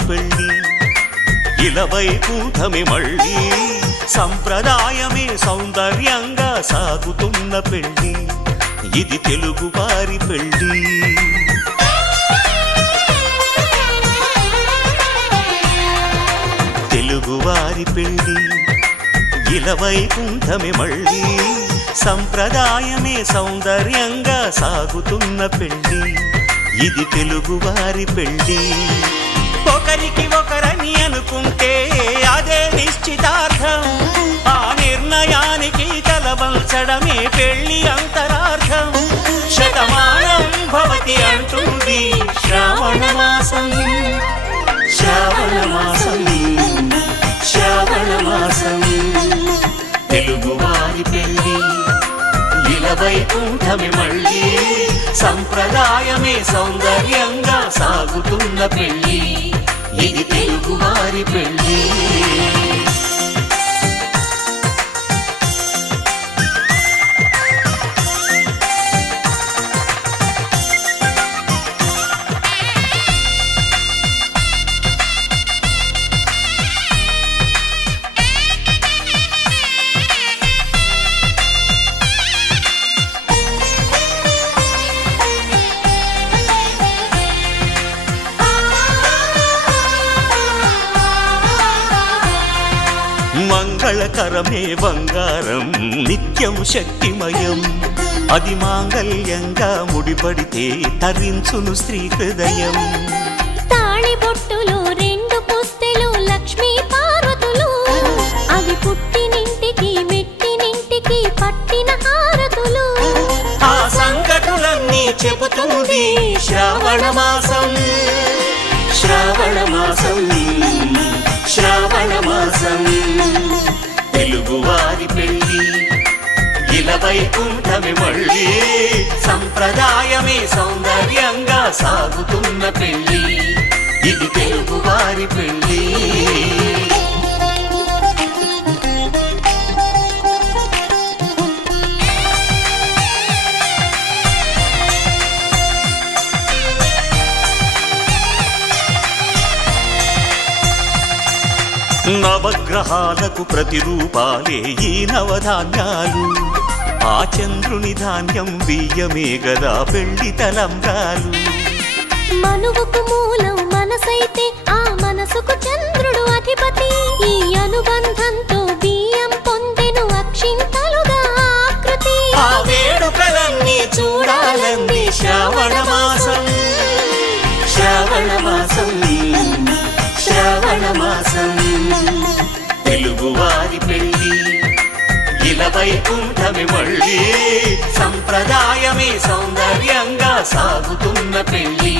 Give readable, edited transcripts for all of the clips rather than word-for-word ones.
పెళ్ళి ఇలవైకుంఠమే మళ్ళీ సంప్రదాయమే సౌందర్యంగా సాగుతున్న పెళ్ళి ఇది తెలుగువారి పెళ్ళి తెలుగువారి పెళ్ళి ఇలవైకుంఠమే మళ్ళీ సంప్రదాయమే సౌందర్యంగా సాగుతున్న పెళ్ళి ఇది తెలుగువారి పెళ్ళి ఒకరికి ఒకరని అనుకుంటే అదే నిశ్చితార్థం ఆ నిర్ణయానికి తలవంచడమే పెళ్ళి అంతరార్థం శతమానం భవతి అంటుంది శ్రావణ మాసం శ్రావణ మాసం శ్రావణ మాసం తెలుగువారి పెళ్ళి ఇలవైకుంఠమే మళ్ళీ సంప్రదాయమే సౌందర్యంగా సాగుతున్న పెళ్ళి ఇది తెలుగువారి పెళ్ళి మంగళకరమే బంగారం నిత్యం శక్తిమయం అది మాంగళ్యంగా ముడిపడితే తరించును స్త్రీ హృదయం తాళిబొట్టులో రెండు పుస్తెలు లక్ష్మీ పార్వతులు అవి పుట్టినింటికి మెట్టినింటికి పట్టిన హారతులు ఆ సంగతులన్నీ చెబుతుంది శ్రావణ మాసం శ్రావణ మాసం శ్రావణ మాసం తెలుగువారి పెళ్ళి ఇలవైకుంఠమే మళ్ళీ సంప్రదాయమే సౌందర్యంగా సాగుతున్న పెళ్ళి ఇది తెలుగువారి పెళ్ళి నవగ్రహాలకు ప్రతిరూపాలే ఈ నవధాన్యాలు ఆ చంద్రుని ధాన్యం బియ్యమే గదా పెళ్లి తలంబ్రాలు మనువుకు మూలం మనసైతే ఆ మనసుకు చంద్రుడు అధిపతి ఈ అనుబంధంతో బియ్యం పొందెను అక్షింతలుగా ఆకృతి ఆ వేడుకలన్నీ చూడాలంది శ్రావణ మాసం శ్రావణ మాసం శ్రావణ మాసం తెలుగువారి పెళ్ళి ఇలవైకుంఠమే మళ్ళీ సంప్రదాయమే సౌందర్యంగా సాగుతున్న పెళ్ళి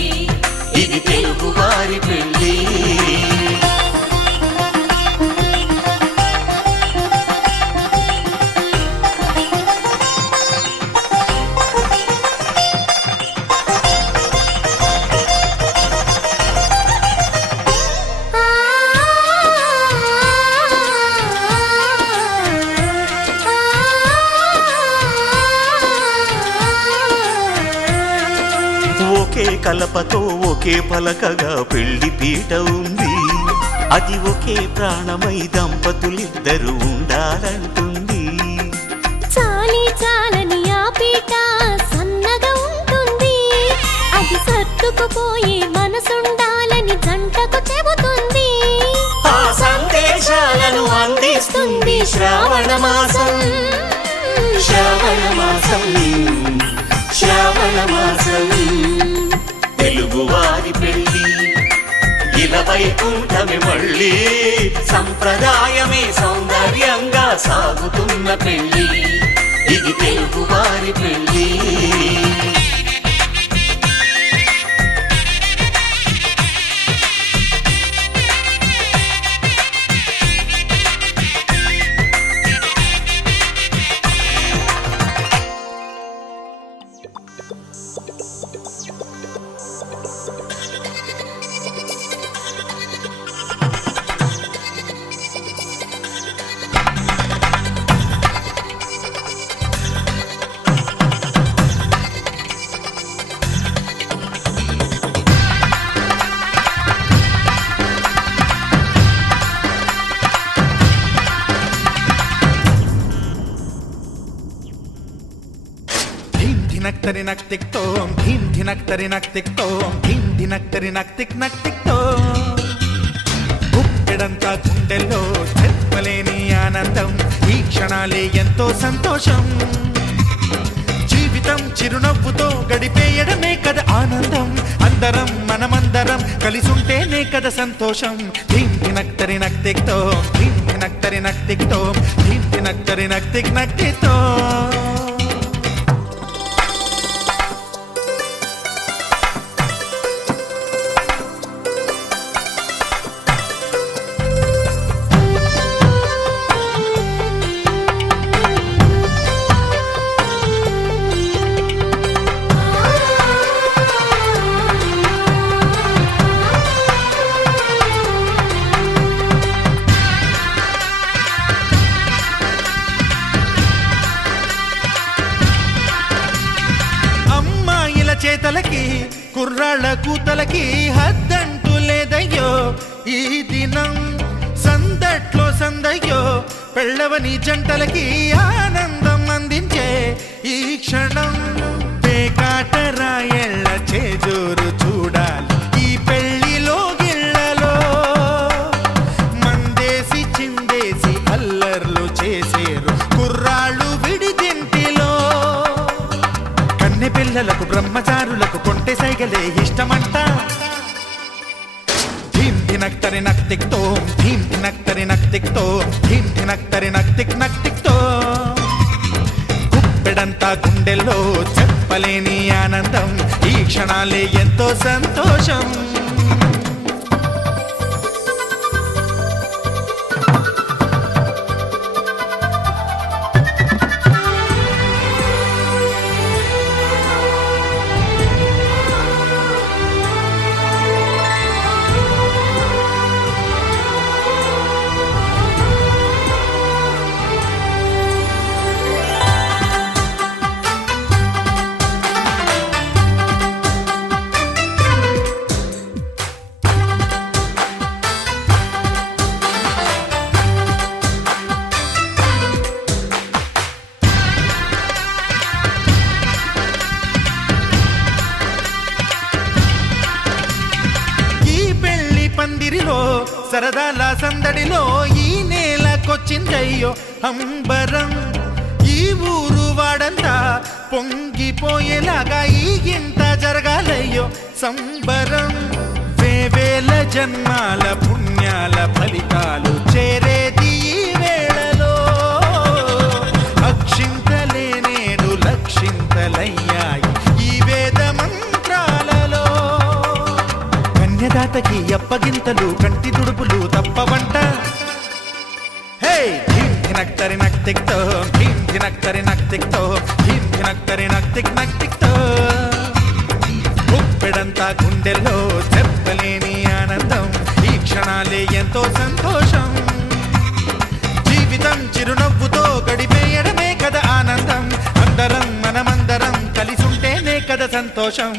ఇది తెలుగువారి పెళ్ళి ఒకే కలపతో ఒకే పలకగా పెళ్లి పీట ఉంది అది ఒకే ప్రాణమై దంపతులిద్దరూ ఉండాలంటుంది చాలి చాలని ఆ పీట సన్నగా ఉంటుంది అది సర్దుకుపోయే మనసుండాలని జంటకు చెబుతుంది ఆ సందేశాలను అందిస్తుంది శ్రావణ మాసం శ్రావణ మాసం శ్రావణ మాసం తెలుగువారి పెళ్ళి ఇలవైకుంఠమే మళ్ళీ సంప్రదాయమే సౌందర్యంగా సాగుతున్న పెళ్ళి ఇది తెలుగువారి పెళ్ళి నక్ తిక్ తోం ధీం ధినక్ తరి నక్ తిక్ తోం ధీం ధినక్ తరి నక్ తిక్ తోం గుప్పెడంతా గుండెల్లో చెప్పలేని ఆనందం ఈ క్షణాలే ఎంతో సంతోషం జీవితం చిరునవ్వుతో గడిపేయడమే కదా ఆనందం అందరం మనమందరం కలిసుంటేనే కదా సంతోషం ధీం ధినక్ తరి నక్ తిక్ తోం ధీం ధినక్ తరి నక్ తిక్ తోం ధీం ధినక్ తరి నక్ తిక్ తోం చేతలకి కుర్రాళ్ళ కూతలకి హద్దంటూ లేదయ్యో ఈ దినం సందట్లో సందయ్యో పెళ్ళవని జంటలకి ఆనందం అందించే ఈ క్షణం పేకాట రాయళ్ళ చేజోరు చూడాలి ఈ పెళ్లిలో గిళ్ళలో మందేసి చిందేసి అల్లర్లు చేసేరు కుర్రాళ్ళు విడిదింటిలో కన్నె పిల్లలకు బ్రహ్మచారులకు కొంటె సైగలే ఇష్టమంట ధీం ధినక్ తరి నక్ తిక్ తోం ధీం ధినక్ తరి నక్ తిక్ తోం ధీం ధినక్ తరి నక్ తిక్ తోం గుప్పెడంతా గుండెల్లో చెప్పలేని ఆనందం ఈ క్షణాలే ఎంతో సంతోషం పందిరిలో సరదాల సందడిలో ఈ నేలకొచ్చిందయ్యో అంబరం ఈ ఊరు వాడంతా పొంగిపోయేలాగా ఈ గింత జరగాలయ్యో సంబరం వేవేల జన్మాల పుణ్యాల ఫలితాలు చేరేది ఈ వేళలో అక్షింతలే నేడు లక్షింతలయ్యాయి ఈ వేద మంత్రాలలో కన్యదాతకి అప్పగింతలు కంటి దుడుపులు తప్పవంట హే ధీం ధినక్ తరి నక్ తిక్ తోం ధీం ధినక్ తరి నక్ తిక్ తోం ధీం ధినక్ తరి నక్ తిక్ తోం గుప్పెడంతా గుండెల్లో చెప్పలేని ఆనందం ఈ క్షణాలే ఎంతో సంతోషం జీవితం చిరునవ్వుతో గడిపేయడమే కదా ఆనందం అందరం మనమందరం కలిసుంటేనే కదా సంతోషం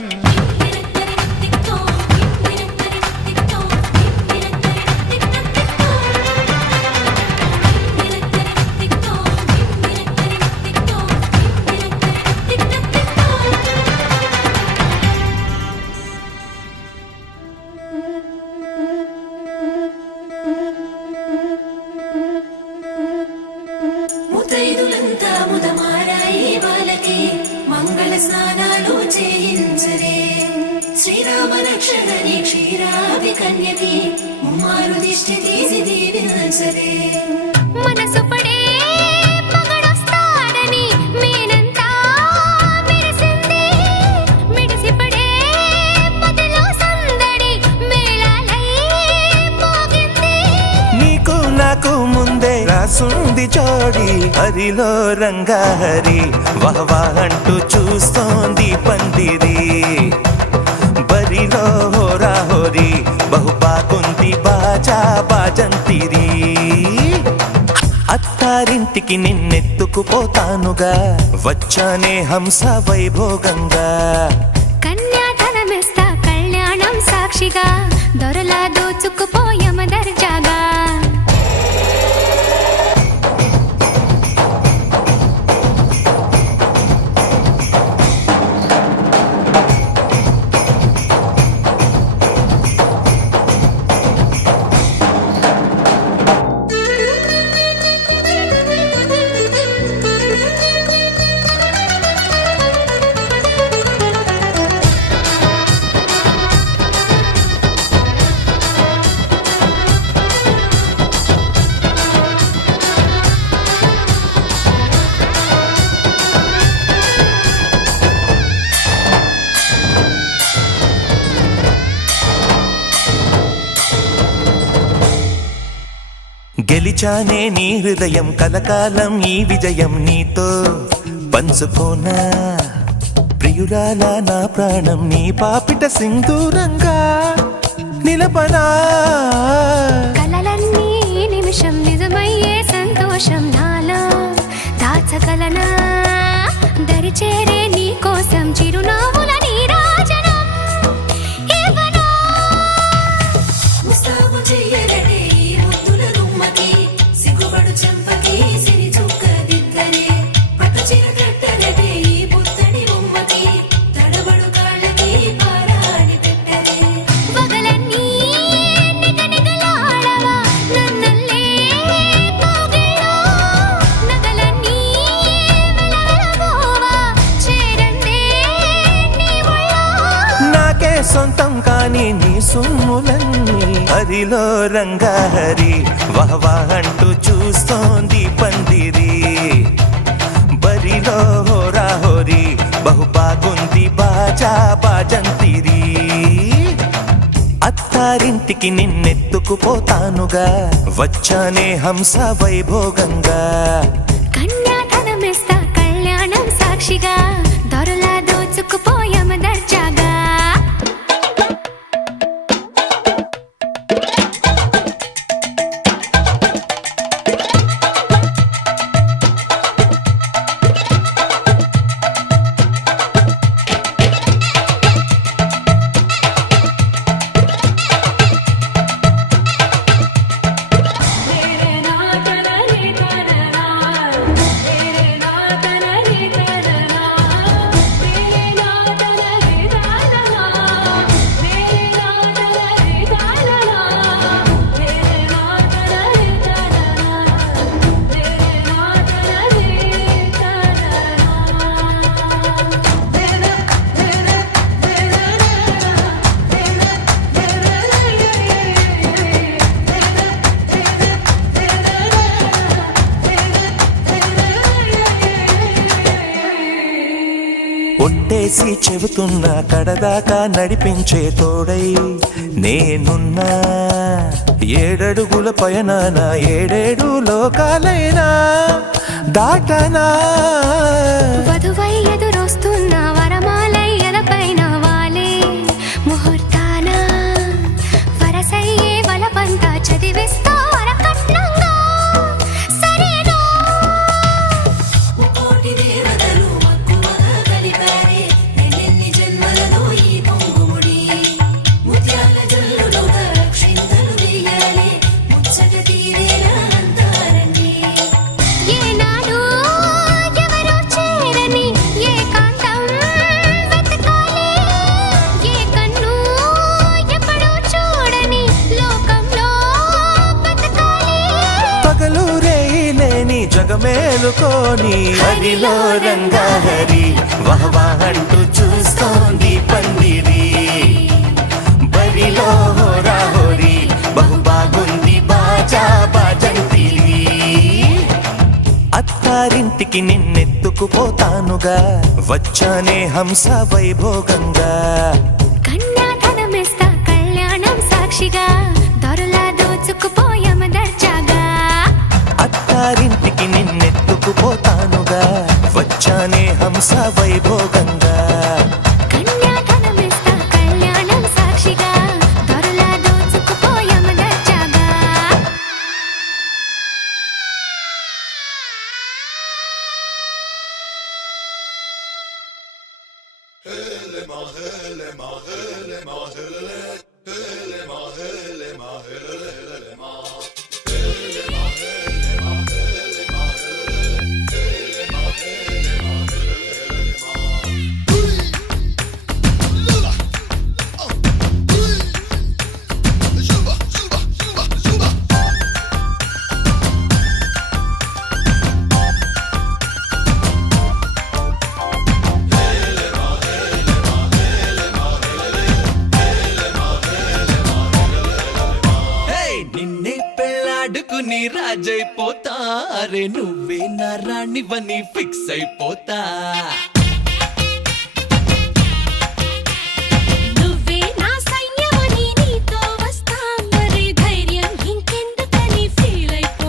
ముతైదులంతా ముదమారాయి బాలకి మంగళ స్నానాలు చేయించరే శ్రీరామ రక్షణని క్షీరాది కన్యకి ముమ్మారు దిష్టి తీసి దీవించరే మనసు పడే మగడొస్తాడని మేనంతా మెరిసింది మిడిసిపడే పదిలో సందడి మేళాలై మోగింది నీకు నాకు ముందే రాసుంది జోడి హరిలో రంగాహరి వహవా అంటూ చూస్తోంది పందిరి బరిలో హోరా హోరి బహు బాగుంది బాజా బాజంతిరి అత్తారింటికి నిన్నెత్తుకుపోతానుగా వచ్చానే హంస వైభోగంగా కన్యాధనమిస్తా కళ్యాణం సాక్షిగా దొరలా దోచుకుపోయమ దర్జాగా గెలిచానే నీ హృదయం కలకాలం ఈ విజయం నీతో పంచుకోనా ప్రియురాలా నా ప్రాణం నీ పాపిట సింధూరంగా నిలపనా కలలన్నీ ఈ నిమిషం నిజమయ్యే సంతోషం నాలో దాచగలనా దరిచేరే నీ కోసం చిరునవ్వుల నీరాజనం ఇవ్వనా ముస్తాబు చెయ్యరటే ఈ ముద్దుల గుమ్మకి సిగ్గుపడు చెంపకి సిరి చుక్క దిద్దరే పట్టు చీర కట్టరటే ఈ పుత్తడి బొమ్మకి తడబడు కాళ్ళకి పారాడి పెట్టరే పగలన్నీ నిగనిగలాడవా నన్నల్లే కోగిలో నగలన్నీ వెలవెలబోవా చేరందే నీ ఒళ్ళో నాకే సొంతం కాని నీ సొమ్ములన్నీ హరిలో రంగాహరి వహవా అంటూ చూస్తోంది పందిరి బరిలో హోరా హోరి బహు బాగుంది బాజా బాజంతిరి అత్తారింటికి నిన్నెత్తుకుపోతానుగా వచ్చానే హంస వైభోగంగా కన్యాధనమిస్తా కళ్యాణం సాక్షిగా దొరలా దోచుకుపోయామ దర్జాగా ఒట్టేసి చెబుతున్నా కడదాకా నడిపించే తోడై నేనున్నా ఏడడుగుల పయనాన ఏడేడు లోకాలైనా దాటనా వధువై ఎదురొస్తున్న వరమాలై ఎలపైన వాలే ముహూర్తాన వరసయ్యే వలపంతా చదివిస్తా వరకట్నంగా సరేనా ముక్కోటి దేవతలు మక్కువగా కలిపారే ఎన్నెన్ని జన్మలలో ఈ పొంగుముడి ముత్యాల జల్లులుగా క్షింతలు వేయాలి ముచ్చట తీరేలా అంతారండి ఏనాడు ఎవరో చేరని ఏకాంతం వెతకాలి ఏ కన్ను ఎప్పుడూ చూడని లోకంలో బతకాలి పగలు రేయిలేని జగమేలుకోని హరిలో రంగాహరి వహవా అంటూ చూస్తోంది పందిరి బరిలో హోరా హోరి బహు బాగుంది బాజా బాజంతిరి అత్తారింటికి నిన్నెత్తుకుపోతానుగా వచ్చానే హంస వైభోగంగా కన్యాధనమిస్తా కళ్యాణం సాక్షిగా దొరలా దోచుకుపోయామ దర్జాగా అత్తారింటికి నిన్నెత్తుకుపోతానుగా వచ్చానే హంస వైభోగంగా కన్యాధనమిస్తా కళ్యాణం సాక్షిగా దొరలా దోచుకుపోయామ దర్జాగా నిన్నే పెళ్ళాడుకుని రాజైపోతా అరే నువ్వే నా రాణివని ఫిక్స్ అయిపోతా నువ్వే నా సైన్యమని నీతో వస్తా మరి ధైర్యం ఇంకెందుకని ఫీల్ అయిపో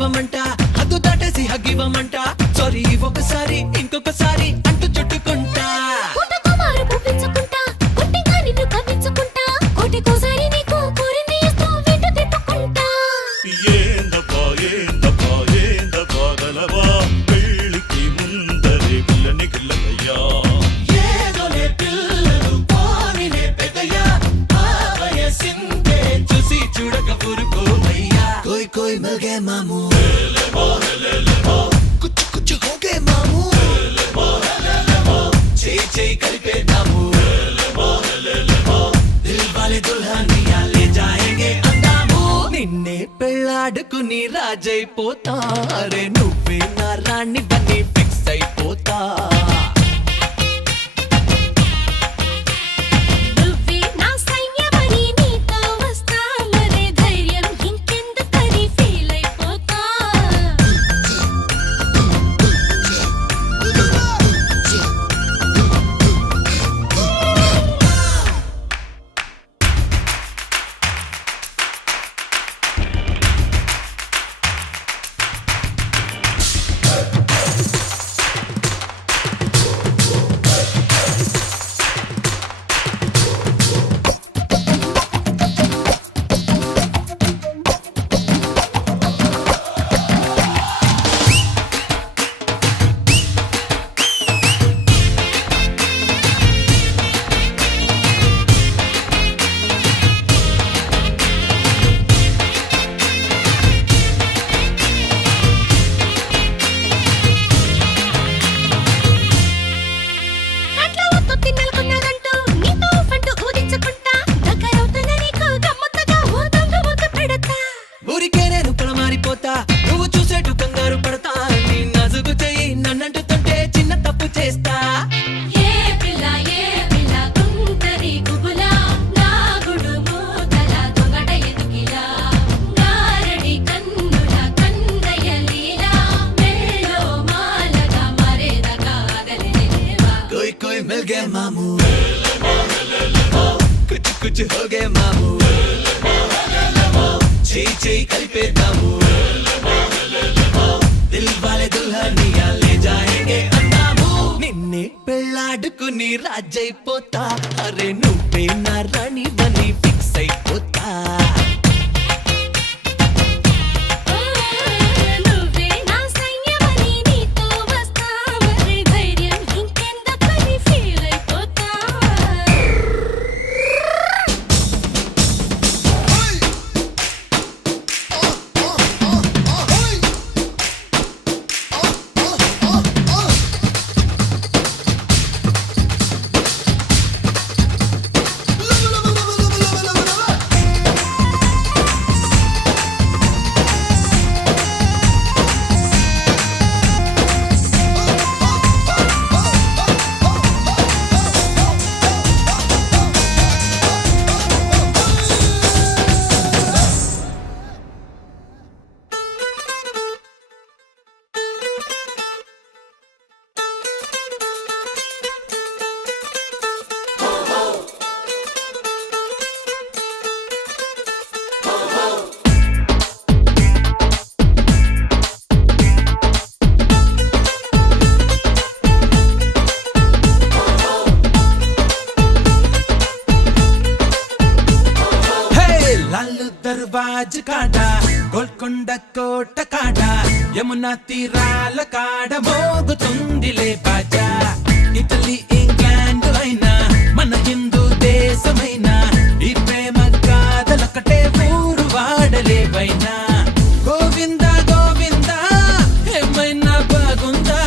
ఇవ్వమంట హద్దు దాటేసి హగ్గివ్వమంట సారీ ఒకసారి ఇంకొకసారి అంటూ చుట్టుకుంటా పుట్టకుమారు పువ్వించుకుంటా, పుట్టిగా నిన్ను కవ్వించుకుంటా, కోటికోసారి నీకు కోరింది ఇస్తూ వెంట తిప్పుకుంటా. ఏందబ్బా ఏందబ్బా ఏందబ్బా గలవా పెళ్ళికి ముందరే పిల్లని కిల్లయ్యా ఏదోలే పిల్లలు పానినే పెద్దయ్యా ఆ వయసిందే చూసి చూడక ఊరుకోవయ్యా కోయ్ కోయ్ మిల్గే మాము కుచ్చు కుచ్చు హోగే మాము చేయి చేయి కలిపేద్దాము దిల్ వాలే దుల్హనియా లే జాయేంగే అందాము నిన్నే పెళ్ళాడుకుని రాజైపోతా అరే నువ్వే నా రాణి బన్ని ఫిక్స్ అయిపోతా నువ్వే నా సైన్యమని నీతో వస్తా, మరే ధైర్యం ఇంకెందుకని ఫీల్ అయిపోతా. అట్లా వద్దు తిన్నెలకున్నదంటూ నీతో పండు ఊదించుకుంటా, దగ్గరవుతున్న నీకు గమ్మత్తుగా ఓ దొంగ ముద్దు పెడతా. ఊరికే నేను మారిపోతా నువ్వు చూసేటు కంగారు పడతా నీ నజుగు చెయ్యి నన్నంటుతుంటే చిన్న తప్పు చేస్తా ఏ పిల్ల గుంటరి గుబులా, నా గుడు మూతల దొంగట ఎదుకిలా, గారడి కన్నుల కందయ్య లీలా, మెళ్ళో మాలగా మరేదగా ఆగలేవా. कोई कोई मिल गए मामू कुछ कुछ हो गए मामू చేయి చేయి కలిపేద్దాము దిల్ వాలే దుల్హనియా లే జాయేంగే అందాము నిన్నే పెళ్ళాడుకుని రాజైపోతా అరే నువ్వే నా రాణి బని ఫిక్స్ అయిపోతా నువ్వే నా సైన్యమని నీతో వస్తా, మరే ధైర్యం ఇంకెందుకని ఫీల్ అయిపోతా. లాల్ దర్వాజ్ కాడ గోల్కొండ కోట కాడ యమునా తీరాల కాడ మోగుతుందిలే బాజా ఇటలీ ఇంగ్లాండ్ అయినా మన హిందూ దేశమైనా ఈ ప్రేమ కాదలొకటే ఊరు వాడలేవైనా గోవింద గోవింద ఏమైనా బాగుందా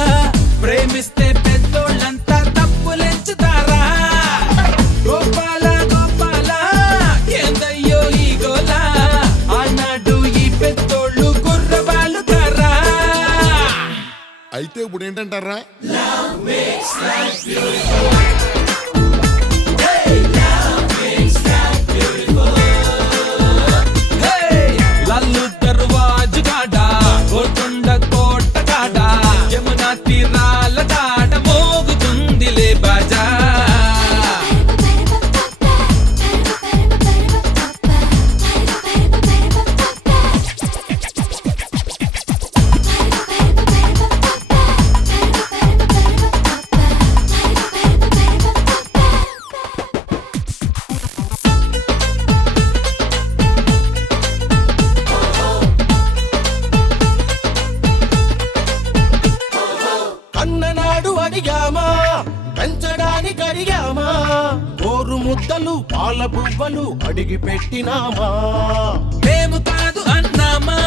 ప్రేమిస్తే పెద్దోళ్ళంతా తప్పులెంచుతారా గోపాల గోపాల ఏందయ్యో ఈ గోలా ఆనాడు ఈ పెద్దోళ్ళు గుర్రవాళ్ళు కారా అయితే ఇప్పుడు ఏంటంటారా లల్లు దర్వాజ్ కాడ గోల్కొండ కోట కాడ యమునా తీరాల కాడ మోగుతుందిలే బాజా పాల బువ్వలు అడిగి పెట్టినామా మేము కాదు అన్నామా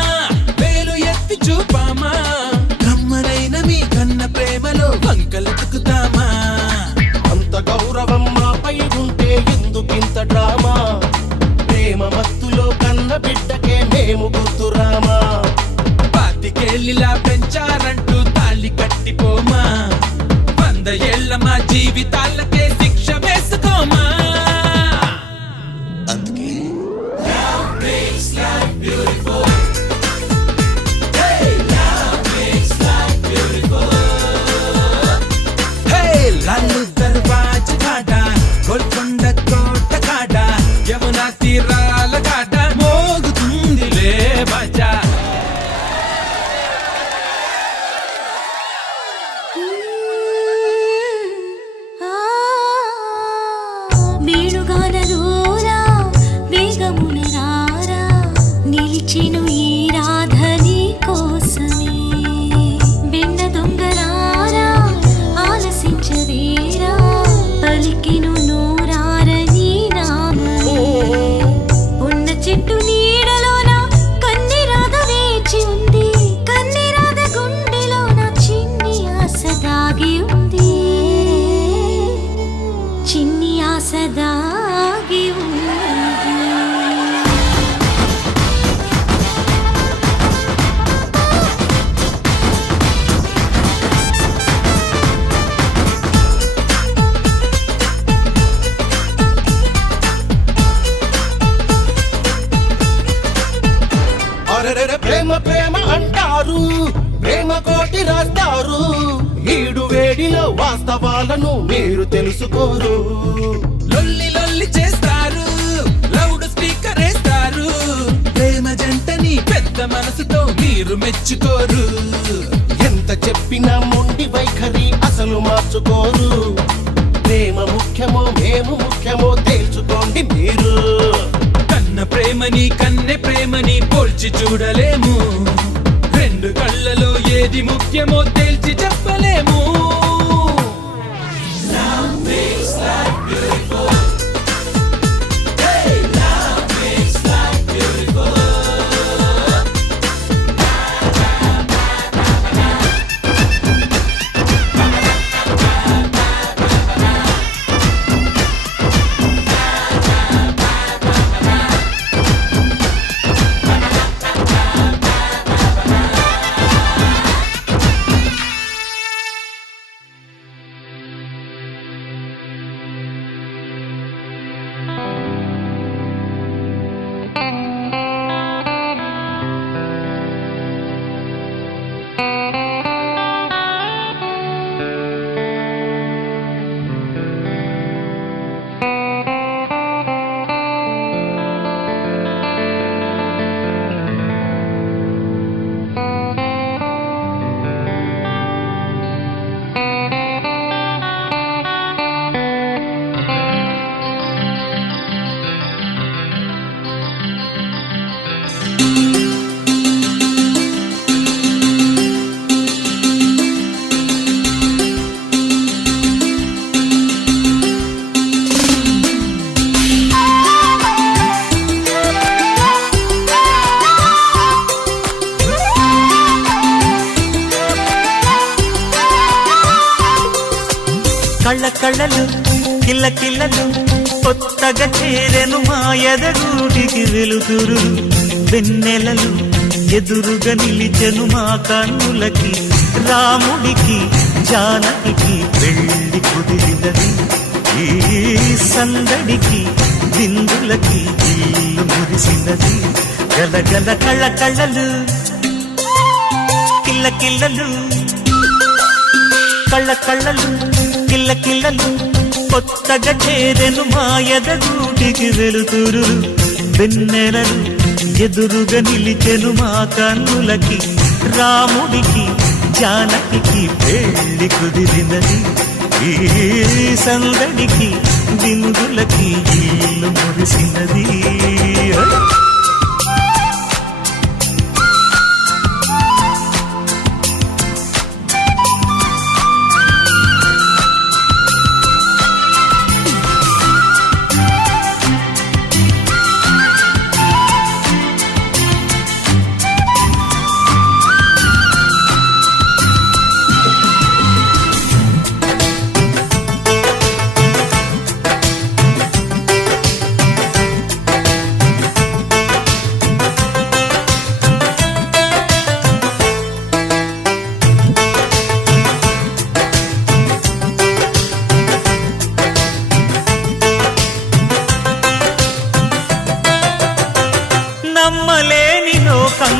వేలు ఎత్తి చూపామా కమ్మనైన మీ కన్న ప్రేమలో వంకలెతుకుతామా అంత గౌరవం మాపై ఉంటే ఎందుకింత డ్రామా ప్రేమ మత్తులో కన్న బిడ్డకే మేము గుర్తురామా పాతికేళ్ళిలా పెంచారంటూ తాళి కట్టిపోమా 100 ఏళ్ల మా జీవితాలకే శిక్ష వేసుకోమా అందుకే హే లాలు దర్వాజ కాడ గోల్కొండ కోట కాడ యమునా తీరాల కాడ మోగుతుందిలే బాజా వేణుగానలోరా వేగమున రారా నిలిచెను ఈ రాధని కోసమే వెన్న దొంగలారా ఆలసించవేరా పలికెను నోరారని నామమే ఉన్న చెట్టు నీడలోన కన్ని రాధ వేచి ఉంది కన్ని రాధ గుండెలోన చిన్ని ఆశ దాగి ఉంది చిన్ని ఆశ దాగి ఉంది అరెరెరె ప్రేమ ప్రేమ అంటారు ప్రేమ కోటి రాస్తారు ఈడు వేడిలో వాస్తవాలను మీరు తెలుసుకోరు లొల్లి లొల్లి చేస్తారు లౌడ్ స్పీకర్ వేస్తారు ప్రేమ జంటని పెద్ద మనసుతో మీరు మెచ్చుకోరు ఎంత చెప్పినా మొండి వైఖరి అసలు మార్చుకోరు ప్రేమ ముఖ్యమో మేము ముఖ్యమో తేల్చుకోండి మీరు కన్న ప్రేమని కన్నె ప్రేమని పోల్చి చూడలేము రెండు కళ్ళలో ఏది ముఖ్యమో తేల్చి చెప్పలేము కళ్ళ కళ్ళలు కిల్ల కిల్లలు కొత్తగా చేరెను మా ఎదగూటికి వెలుతురు వెన్నెలలు ఎదురుగా నిలిచెను మా కన్నులకి రాముడికి జానకి పెళ్లి కుదిరినది ఈ సందడికి విందులకి ఇల్లు మురిసినది గలగల కళ్ళ కళ్ళలు కిల్ల కిల్లలు కళ్ళ కళ్ళలు కిల్ల కిల్లలు కొత్తగా చేరెను మా ఎదగూటికి వెలుతురు వెన్నెలలు ఎదురుగా నిలిచెను మా కన్నులకి రాముడికి జానకి పెళ్లి కుదిరినది ఈ సందడికి విందులకి ఇల్లు మురిసినది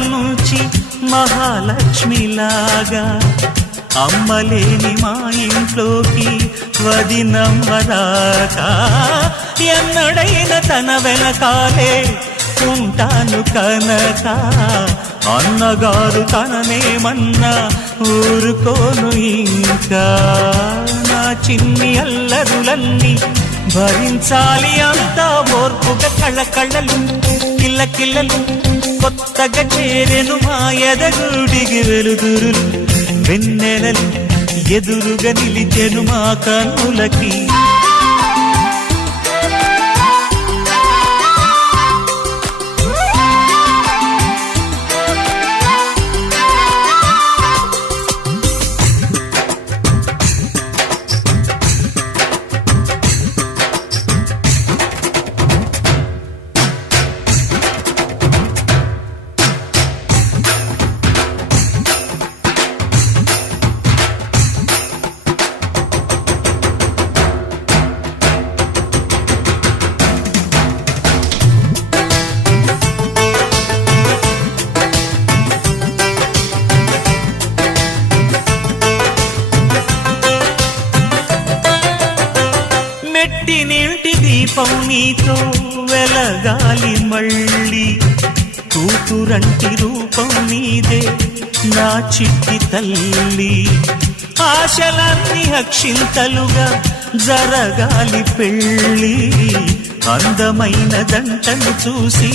నుంచి మహాలక్ష్మిలాగా అమ్మలేని మా ఇంట్లోకి వదినమ్మరాగా ఎన్నడైన తన వెనకాలే ఉంటాను కనుక అన్నగారు తననేమన్నా ఊరుకోను ఇంకా నా చిన్ని అల్లరులన్నీ భరించాలి అంతా ఓర్పుగా కళ్ళకళ్ళలు కిల్లకిల్లలు కొత్తగా చేరెను మా ఎదగుడికి వెలుతురులు వెన్నెలలు ఎదురుగా నిలిచెను మా కన్నులకి మెట్టినింటి దీపం నీతో వెలగాలి మళ్ళీ కూతురంటి రూపం నీదే నా చిట్టి తల్లి ఆశలన్నీ అక్షింతలుగా జరగాలి పెళ్ళి అందమైన దంటను చూసి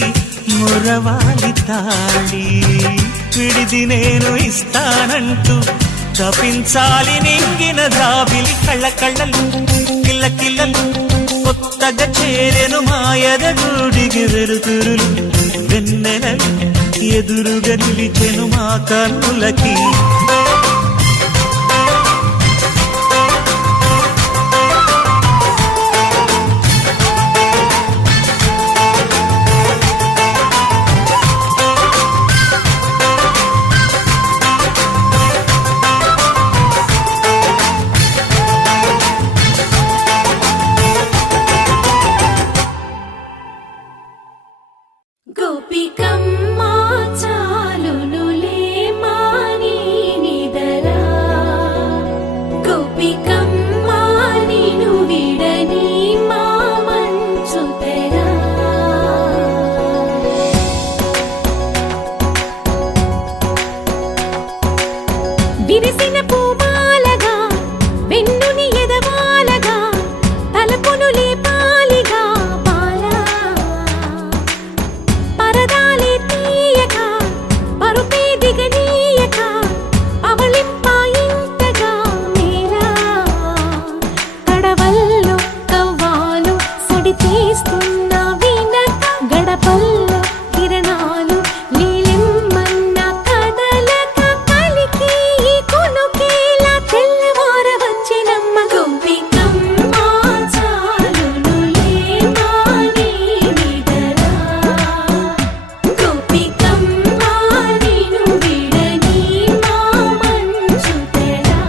మురవాలి తాళి విడిది నేను ఇస్తానంటూ తపించాలి నింగిన దాబిలి కళ్ళకళ్ళలు కిల్లకిల్లలు కొత్తగా చేరెను మాయదగుడికి వెలుతురులు వెన్నెలలు ఎదురుగా నిలిచెను మా కన్నులకి గోపికమ్మ చాలునులే మాని నిదరా గోపికమ్మ నిను విడని మా మంచు తెరా విరిసిన పూమాలగా వెన్నుని ఎదవాలగా తలపును లేపాలిగా బాలా పరదాలే తీయక పరుపే దిగనీయక అవళింపాయింతగా మేరా కడవల్లో కవ్వాలు సడి తీస్తున్న వినక గడపల్లో కిరణాలు నీలిమ్మన్న కదలక కలికి ఈ కొనుకేలా తెల్లవార వచ్చినమ్మ గోపికమ్మ చాలునులే మాని నిదరా గోపికమ్మ నిను విడని మా మంచు తెరా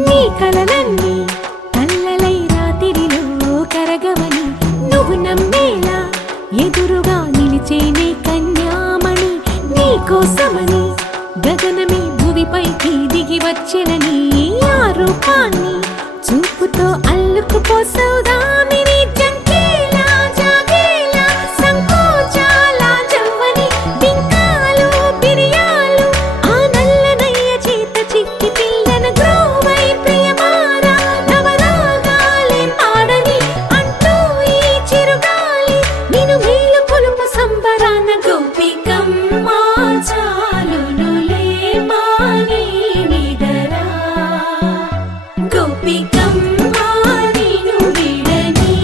నీ కలలన్నీ కల్లలై రాత్రిలో కరగవని నువ్వు నమ్మేలా ఎదురుగా నిలిచేనే కన్యామణి నీ కోసమని గగనమే భువిపైకి దిగి వచ్చినని ఆ రూపాన్ని చూపుతో అల్లుకుపోసౌదామిని జంకేలా జాగేలా సంకోచాల జవ్వని బింకాలు బిరియాలు ఆ నల్లనయ్య చేత చిక్కి పిల్లన గ్రోవై ప్రియమారా నవరాగాలే పాడని అంటూ ఈ చిరుగాలి నిన్ను మేలు పొలుపు సంబరాన గోపికమ్మ చాలునులే మాని నిదరా గోపికమ్మ నిను విడని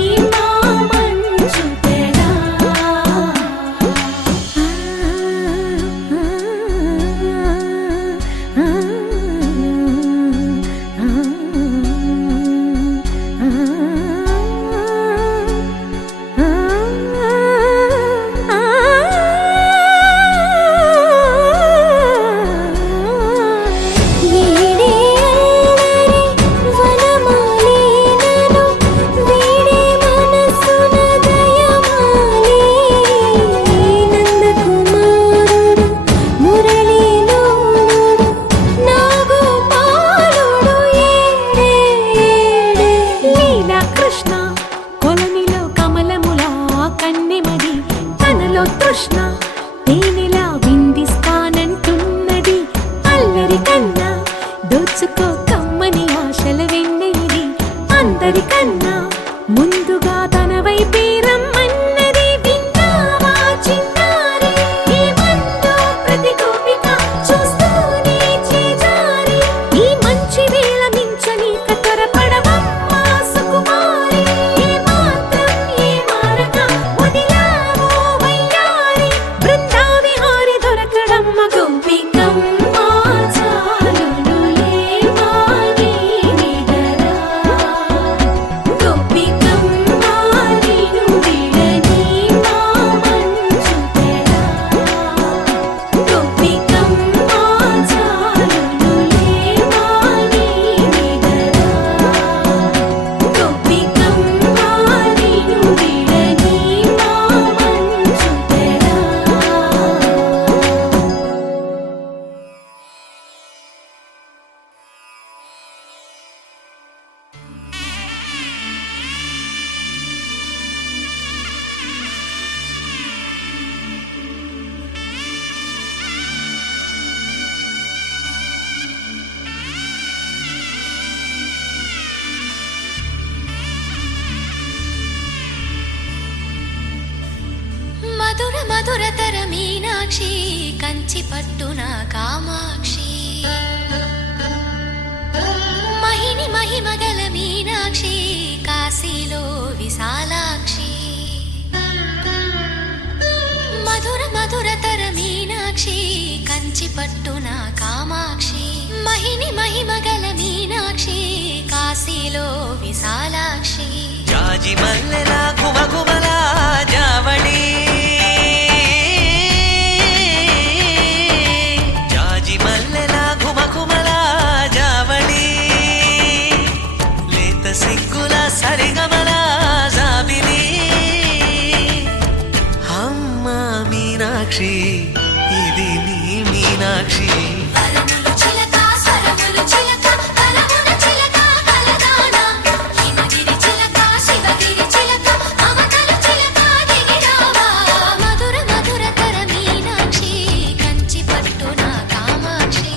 కంచి పట్టున కామాక్షి మహిని మహిమగల మీనాక్షి కాశీలో విశాలాక్షి మధుర మధురతర మీనాక్షి కంచి పట్టున కామాక్షి మహిని మహిమగల మీనాక్షి కాశీలో విశాలాక్షి జాజి మల్లెలా గుమగుమలా జావళి జాజి మల్లెలా గుమగుమలా జావళి లేత సిగ్గుల సరిగమల జాబిలి అమ్మ మీనాక్షి ఇది నీ మీనాక్షి వరములు చిలక స్వరములు చిలక కలమున చిలక కలదానా హిమగిరి చిలక శివగిరి చిలక మమతలు చిలక దిగిరావా మధుర మధురతర మీనాక్షి కంచి పట్టున కామాక్షి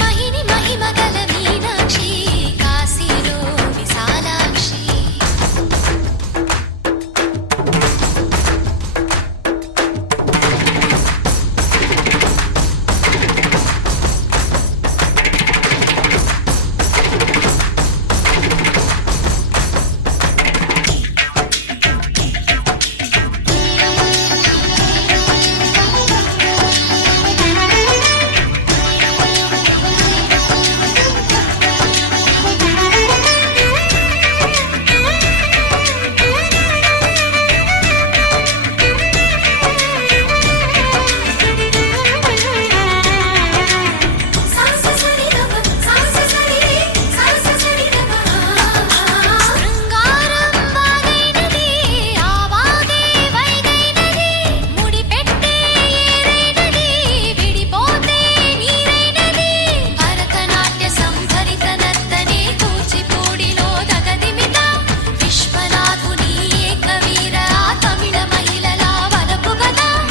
మహిని మహిమగల మీనాక్షి కాశీలో విశాలాక్షి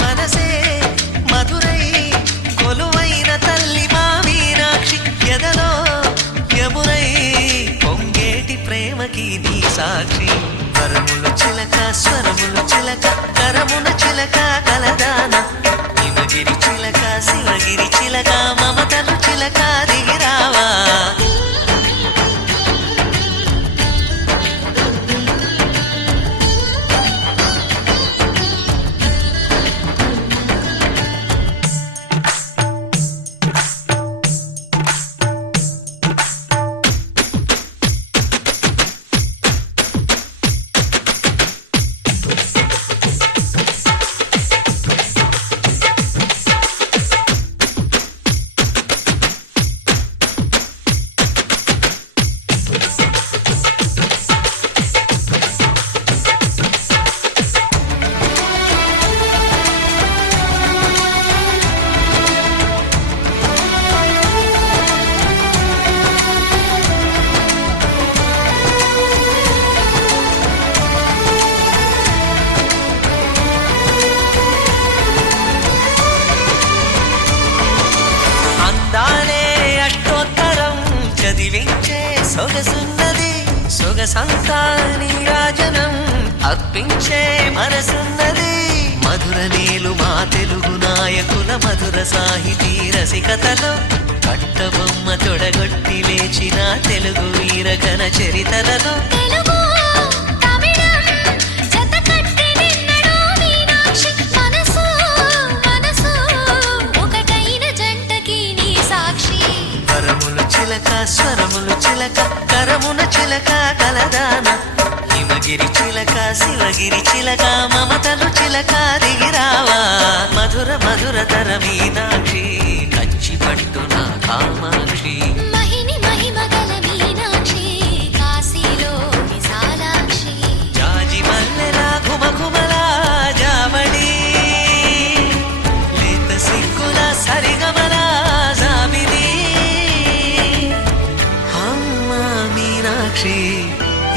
మనసే మధురై కొలువైన తల్లి మా మీనాక్షి ఎదలో యమునై పొంగేటి ప్రేమకి నీ సాక్షి వరములు చిలక స్వరములు చిలక కరమున చిలక కలదాన హిమగిరి చిలక శివగిరి చిలక మమతలు చిలక దిగిరావా అందాలే అష్టోత్తరం చదివించే సొగసున్నది సొగసంతా నీరాజనం అర్పించే మనసున్నది మధుర నేలు మా తెలుగు నాయకుల మధుర సాహితీ రసికతలో కట్టబొమ్మ తొడగొట్టి లేచిన తెలుగు వీరగణ చరితలలో తెలుగు తమిళం జతకట్టి నిన్నడు మీనాక్షి మనసు మనసు ఒకటైన జంటకి నీ సాక్షి వరములు చిలక స్వరములు చిలక కరమున చిలక కలదాన హిమగిరి చిలక శివగిరి చిలక మమతలు చిలక దిగిరావా మధుర మధురతర మీనాక్షి కంచి పట్టున కామాక్షి మహిని మహిమగల మీనాక్షి కాశీలో విశాలాక్షి జాజి మల్లెలా గుమగుమలా జావళి లేత సిగ్గుల సరిగమల జాబిలి అమ్మ మీనాక్షి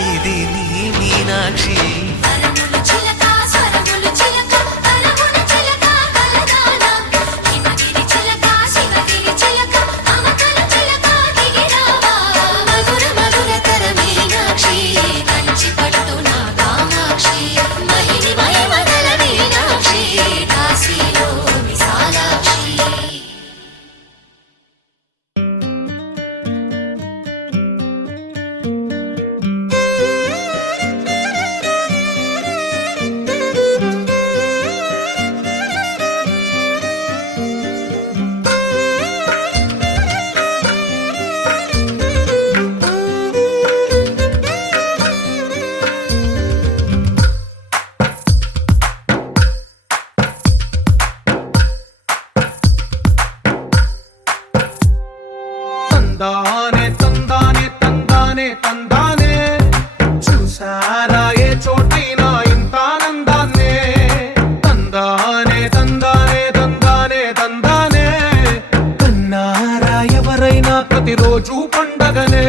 ఇది నీ మీనాక్షి వరములు చిలక స్వరములు చిలక కలమున చిలక కలదాన హిమగిరి చిలక తందానే తందానే తందానే తందానే చూసారా ఏ చోటైనా ఇంత ఆనందాన్నే తందానే తందానే తందానే తందానే కన్నారా ఎవరైనా ప్రతిరోజు పండగనే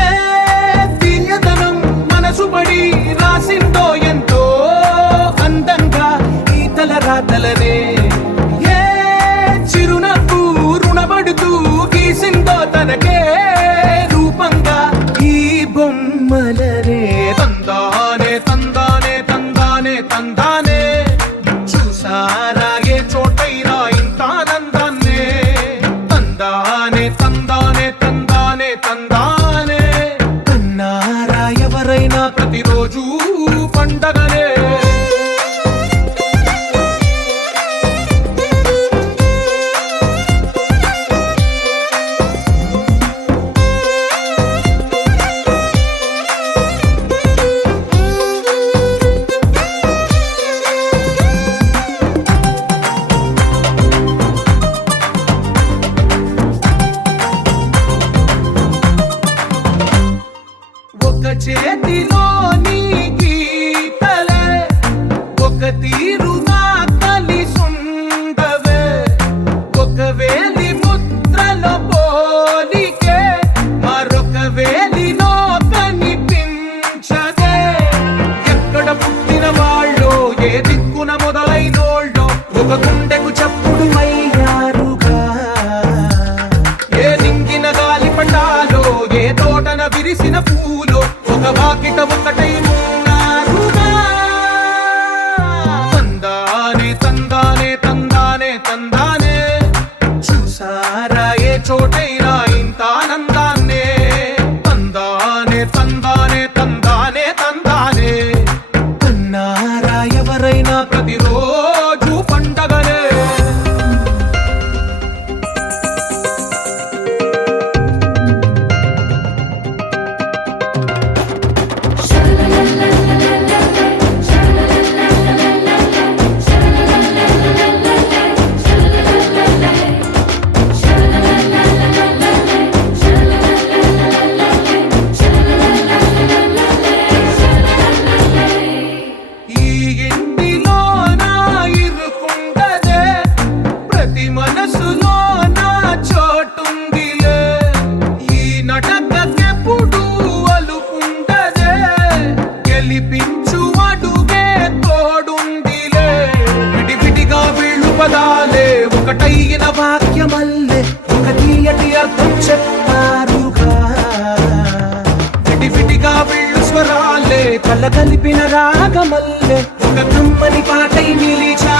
ఏ తీయదనం మనసు పడి రాసిందో ఎంతో అందంగా ఈ తలరాతలనే ఏ చిరునవ్వు రుణపడుతూ గీసిందో తనకే రూపంగా ఈ బొమ్మలనే తందానే తందానే తందానే తందానే చూసారా ఏ చోటైనా ఇంత ఆనందాన్నే తందానే తందానే తందానే తందానే కన్నారా ఎవరైనా ప్రతిరోజు పండగనే ఒక చేతిలో నీ గీతలే ఒక తీరుగా కలిసుండవే ఒక వేలి ముద్రల పోలికే మరొక వేలిలో కనిపించదే ఎక్కడ పుట్టిన వాళ్ళో ఏ దిక్కున మొదలైనోళ్ళో ఒక గుండెకు చప్పుడు అయ్యారుగా ఏ నింగిన గాలి పటాలో ఏ తోటన విరిసిన పూలో ఒక వాకిట ఒకటై ఉన్నారుగా తందానే తందానే తందానే తందానే చూసారా ఏ చోటైనా ఇంత ఆనందాన్నే తందానే తందానే తందానే తందానే కన్నారా ఎవరైనా ప్రతిరోజు పండగనే ఈ ఇంటిలో నా ఇరుకుండదే ప్రతి మనసులో నా చోటుందిలే ఈ నటకెప్పుడు అలుకుండదే గెలిపించు అడుగే తోడుందిలే విడివిడిగా వీళ్ళు పదాలే ఒకటైన వాక్యమల్లే ఒక తీయటి అర్థం చెప్పారుగా విడివిడిగా వీళ్ళు స్వరాలే కల కలిపిన రాగమల్లే ఒక కమ్మని పాటై నిలిచా